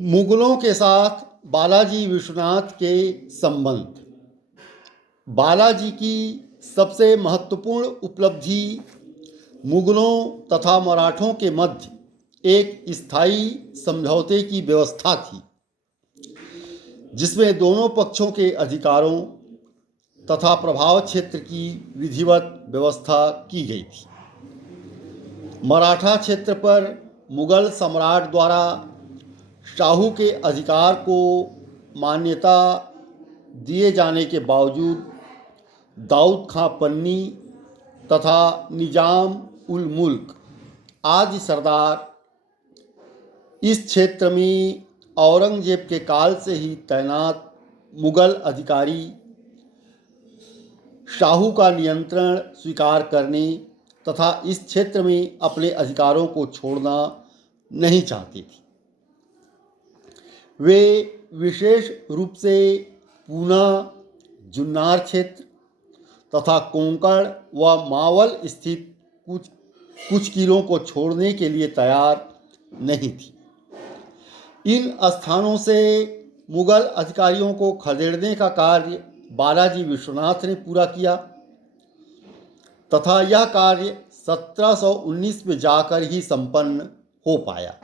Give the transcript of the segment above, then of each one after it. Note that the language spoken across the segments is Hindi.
मुगलों के साथ बालाजी विश्वनाथ के संबंध। बालाजी की सबसे महत्वपूर्ण उपलब्धि मुगलों तथा मराठों के मध्य एक स्थायी समझौते की व्यवस्था थी, जिसमें दोनों पक्षों के अधिकारों तथा प्रभाव क्षेत्र की विधिवत व्यवस्था की गई थी। मराठा क्षेत्र पर मुगल सम्राट द्वारा शाहू के अधिकार को मान्यता दिए जाने के बावजूद दाऊद खां पन्नी तथा निजाम उल मुल्क आदि सरदार इस क्षेत्र में औरंगजेब के काल से ही तैनात मुगल अधिकारी शाहू का नियंत्रण स्वीकार करने तथा इस क्षेत्र में अपने अधिकारों को छोड़ना नहीं चाहते थे। वे विशेष रूप से पूना, जुन्नार क्षेत्र तथा कोंकण व मावल स्थित कुछ किलों को छोड़ने के लिए तैयार नहीं थी। इन स्थानों से मुगल अधिकारियों को खदेड़ने का कार्य बालाजी विश्वनाथ ने पूरा किया तथा यह कार्य 1719 में जाकर ही संपन्न हो पाया।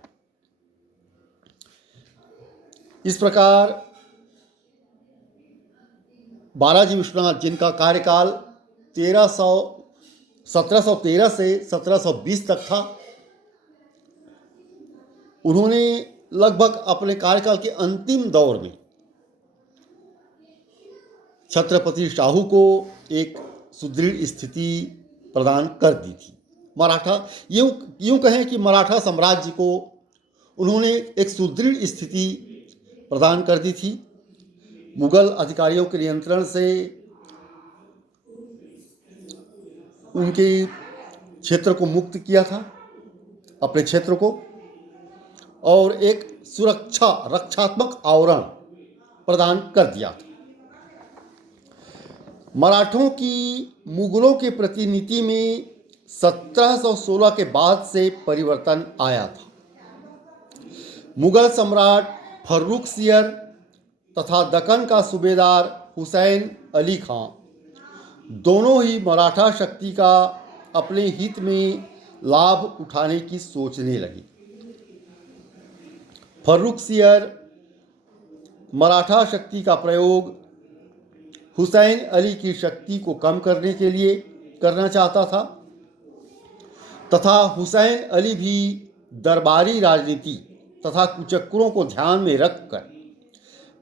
इस प्रकार बालाजी विश्वनाथ, जिनका कार्यकाल 1713 से 1720 तक था, उन्होंने लगभग अपने कार्यकाल के अंतिम दौर में छत्रपति शाहू को एक सुदृढ़ स्थिति प्रदान कर दी थी। यूँ कहें कि मराठा साम्राज्य को उन्होंने एक सुदृढ़ स्थिति प्रदान कर दी थी। मुगल अधिकारियों के नियंत्रण से उनके क्षेत्र को मुक्त किया था, अपने क्षेत्र को, और एक रक्षात्मक आवरण प्रदान कर दिया था। मराठों की मुगलों के प्रति नीति में 1716 के बाद से परिवर्तन आया था। मुगल सम्राट फर्रुखसियर तथा दक्कन का सूबेदार हुसैन अली खां दोनों ही मराठा शक्ति का अपने हित में लाभ उठाने की सोचने लगे। फर्रुखसियर मराठा शक्ति का प्रयोग हुसैन अली की शक्ति को कम करने के लिए करना चाहता था तथा हुसैन अली भी दरबारी राजनीति तथा कुचक्करों को ध्यान में रखकर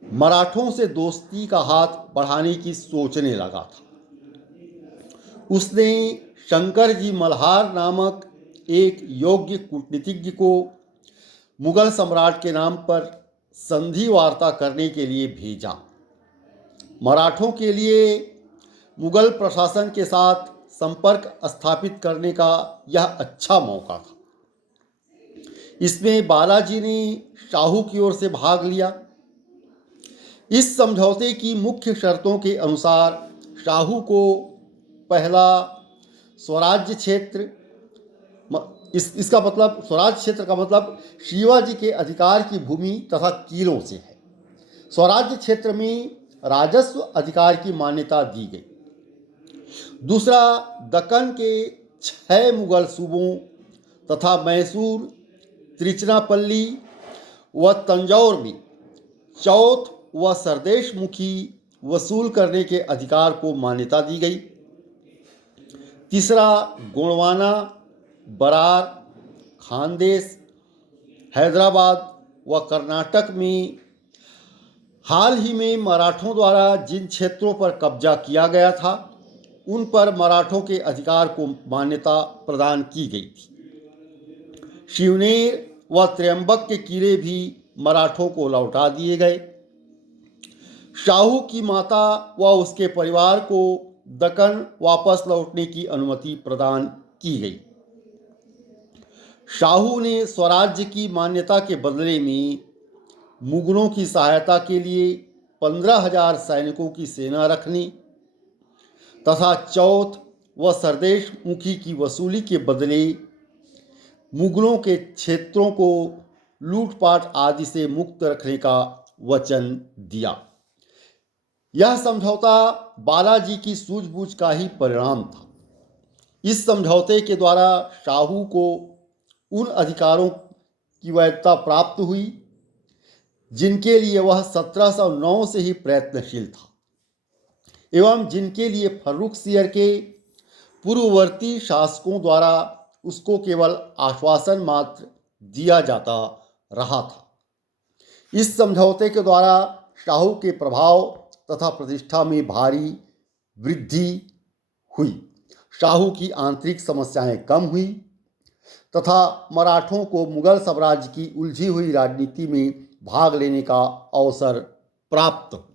मराठों से दोस्ती का हाथ बढ़ाने की सोचने लगा था। उसने शंकर जी मल्हार नामक एक योग्य कूटनीतिज्ञ को मुगल सम्राट के नाम पर संधि वार्ता करने के लिए भेजा। मराठों के लिए मुगल प्रशासन के साथ संपर्क स्थापित करने का यह अच्छा मौका था। इसमें बालाजी ने शाहू की ओर से भाग लिया। इस समझौते की मुख्य शर्तों के अनुसार शाहू को पहला स्वराज्य क्षेत्र, इसका मतलब स्वराज्य क्षेत्र का मतलब शिवाजी के अधिकार की भूमि तथा किलों से है। स्वराज्य क्षेत्र में राजस्व अधिकार की मान्यता दी गई। दूसरा, दक्कन के 6 मुगल सूबों तथा मैसूर, त्रिचनापल्ली व तंजौर में चौथ व सरदेश मुखी वसूल करने के अधिकार को मान्यता दी गई। तीसरा, गोंडवाना, बरार, खानदेश, हैदराबाद व कर्नाटक में हाल ही में मराठों द्वारा जिन क्षेत्रों पर कब्जा किया गया था, उन पर मराठों के अधिकार को मान्यता प्रदान की गई थी। शिवनेर व त्र्यंबक के किले भी मराठों को लौटा दिए गए। शाहू की माता व उसके परिवार को दक्कन वापस लौटने की अनुमति प्रदान की गई। शाहू ने स्वराज्य की मान्यता के बदले में मुगलों की सहायता के लिए 15,000 सैनिकों की सेना रखने तथा चौथ व सरदेश मुखी की वसूली के बदले मुगलों के क्षेत्रों को लूटपाट आदि से मुक्त रखने का वचन दिया। यह समझौता बालाजी की सूझबूझ का ही परिणाम था। इस समझौते के द्वारा शाहू को उन अधिकारों की वैधता प्राप्त हुई जिनके लिए वह 1709 से ही प्रयत्नशील था एवं जिनके लिए फर्रुखसियर के पूर्ववर्ती शासकों द्वारा उसको केवल आश्वासन मात्र दिया जाता रहा था। इस समझौते के द्वारा शाहू के प्रभाव तथा प्रतिष्ठा में भारी वृद्धि हुई। शाहू की आंतरिक समस्याएं कम हुई तथा मराठों को मुगल साम्राज्य की उलझी हुई राजनीति में भाग लेने का अवसर प्राप्त हुआ।